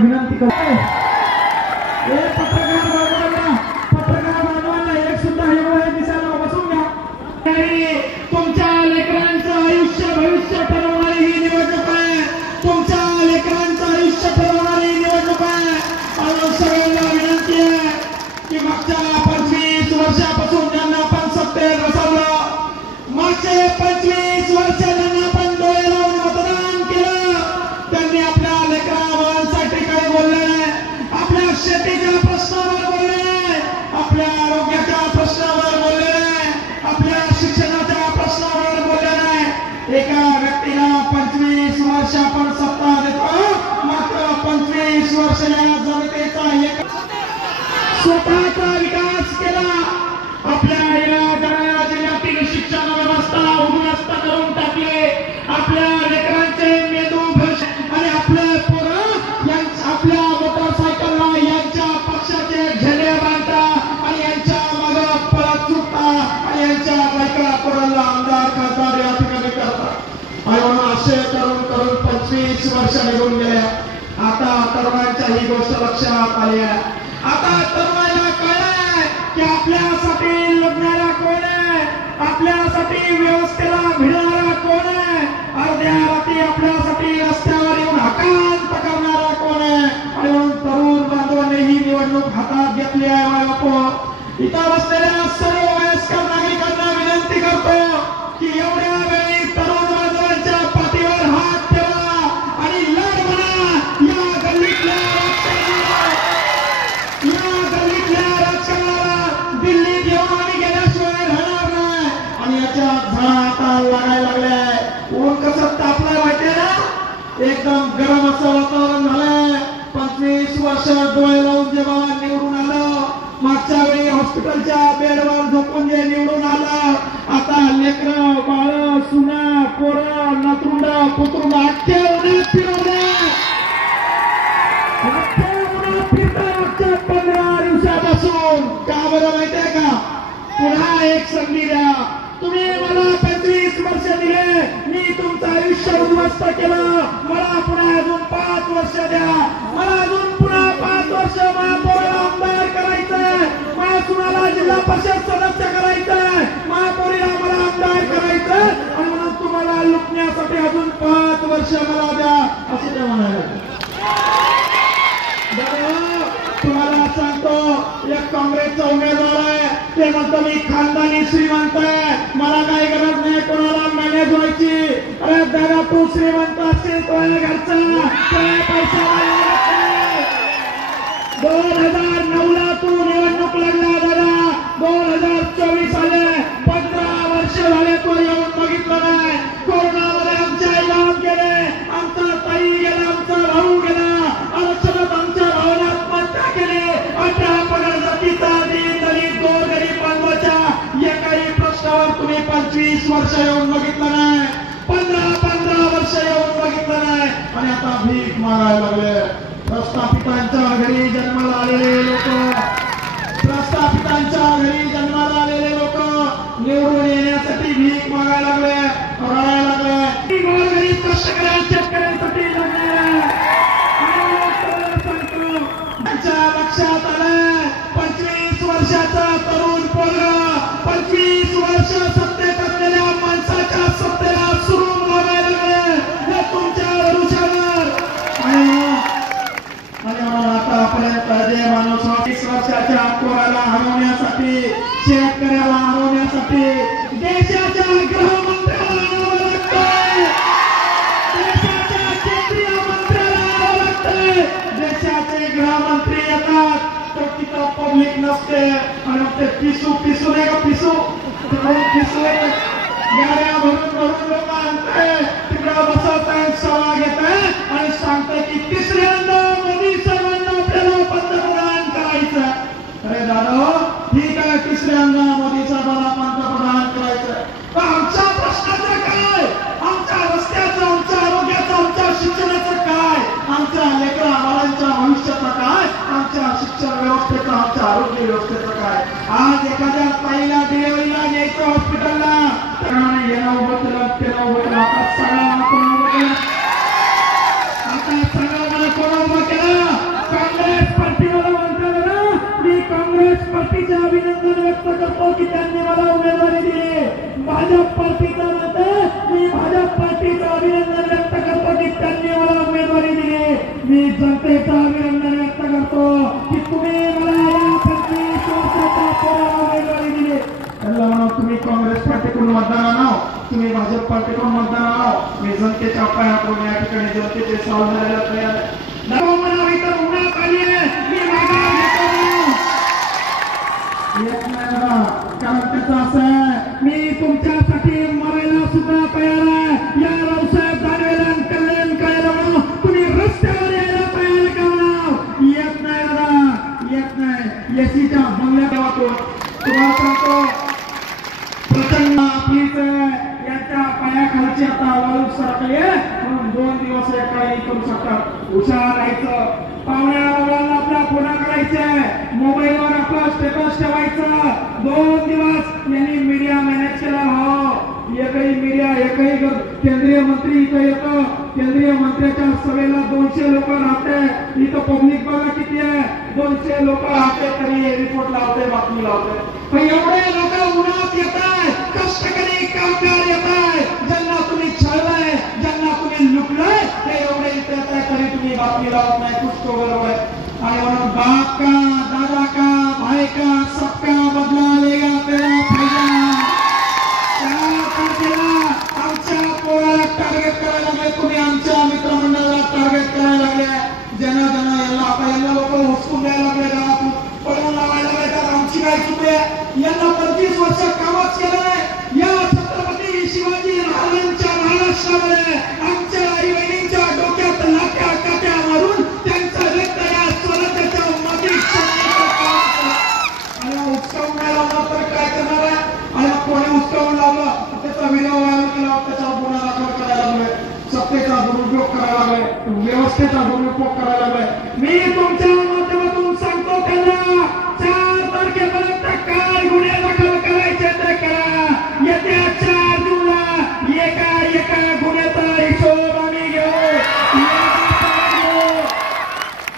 final, chicos. Chef Pedro. वीस वर्ष निघून गेल्या आता तरुणांच्या ही गोष्ट लक्षात आली आहे. आता तरुणांना कळलंय की आपल्यासाठी लढणारा कोण आहे? आपल्यासाठी व्यवस्थेला भिडणारा कोण आहे? अर्ध्या रात्री आपल्यासाठी रस्त्यावर येऊन हकांत करणारा कोण आहे? आणि म्हणून तरुण बांधवांनी ही निवडणूक हातात घेतली आहे बाळापो इथं बसलेल्या सर्व एकदम गरम असं वातावरण झालंय. पंचवीस वर्ष डोळे लावून जेव्हा निवडून आलं मागच्या वेळी हॉस्पिटलच्या बेडवर झोपून जे निवडून आलं आता लेकर बाळ सुना पोरं नतरुंड पुतरुंड अख्खे उन्हात फिरवले अख्ख्या उन्हात फिरताय मागच्या पंधरा दिवसापासून का बरं माहितीये का पुन्हा एक संधी द्या तुम्ही मला पंचवीस वर्ष दिले मी तुमचं स्पष्ट केलं. मला पुन्हा अजून पाच वर्ष द्या. मला अजून पुन्हा पाच वर्ष महापौर आमदार करायचंय. मला सुनाला जिल्हा परिषद सदस्य करायचंय. महापौरीला मला आमदार करायचंय. आणि म्हणून तुम्हाला लुटण्यासाठी अजून पाच वर्ष मला द्या. असं ते म्हणाले. तुम्हाला सांगतो एक काँग्रेसचा उमेदवार आहे. ते म्हणतो मी खानदानी श्रीमंत आहे. मला काय गरज नाही कोणाला मॅनेज व्हायची अरे दादा तू श्रीमंत असेल तो आहे घरचा पैसा दोन हजार नऊ ला तू निवडणूक लढला दादा. दोन हजार चोवीस आले पंधरा वर्ष झाले तो येऊन बघितलं नाही. कोरोनामध्ये आमच्या आई लावून गेले. आमचा ताई गेला आमचा भाऊ गेला. आरक्षणात आमच्या भावाने आत्महत्या केले अठरा पगार जातीचा दिन दलित गोर गरीब बांधवाच्या एकाही प्रश्नावर तुम्ही पंचवीस वर्ष येऊन बघितलं नाही. पंधरा पंधरा वर्ष येऊन बघितलं नाही. आणि आता भीक मारायला लागले. प्रस्थापितांच्या घरी जन्माला आलेले लोक. प्रस्थापितांच्या घरी जन्माला आलेले लोक. निवडून येण्यासाठी भीक देशाच्या गृहमंत्र्याला आणावं लागतंय देशाच्या केंद्रीय मंत्र्याला आणावं लागतंय देशाचे गृहमंत्री येतात तर तिथं पब्लिक नसते आणि मग ते पिसू पिसू नाही का पिसू तिकडून पिसू गाड्या भरून भरून लोक आणते तिकडं बसवताय सभा घेत आणि सांगते की तिसऱ्यांदा मोदी सर्वांना आपल्याला पंतप्रधान करायचं अरे दादा ठीक आहे तिसऱ्यांदा मोदी साहेबांना हॉस्पिटलला त्याने याला उभं केलं त्याला पार्टीकडून मतदान आणाव. तुम्ही भाजप पार्टीकडून मतदान आणाव. मी जनतेच्या पाया या ठिकाणी जनतेचे सावध तयार येत नाही कारण त्याचं असं आहे? मी तुमच्यासाठी मरायला सुद्धा तयार आहे. या रावसाहेब दानवेला कल्याण करायला तुम्ही रस्त्यावर यायला तयार येत नाही दादा. येत नाही. तुम्हाला सांगतो प्रचंड आपलीच यांच्या पायाखालची आता वाळू सरकली म्हणून दोन दिवस हे काही करू शकतात हुशार राहायचं. पाहुण्या रावळांना आपल्या पुन्हा करायचंय मोबाईलवर आपला स्टेटस ठेवायचं. दोन दिवस यांनी मीडिया मॅनेज केला. हो. एकही मीडिया एकही केंद्रीय मंत्री इथं येतो. केंद्रीय मंत्र्याच्या सभेला दोनशे लोक राहते. इथं पब्लिक बघा किती आहे. दोनशे लोक राहते तरी रिपोर्ट लावते बातमी लावते. पण एवढे लोक उन्हात येतात. आहे कष्टकरी कामगार येत आहे. ज्यांना तुम्ही छळलाय ज्यांना तुम्ही लुटलंय ते एवढे इतर तरी तुम्ही बातमी लावत नाही कुछ बरोबर आणि म्हणून बाप का दुरुपयोग करायला लागलाय. व्यवस्थेचा दुरुपयोग करायला लागलाय. मी तुमच्या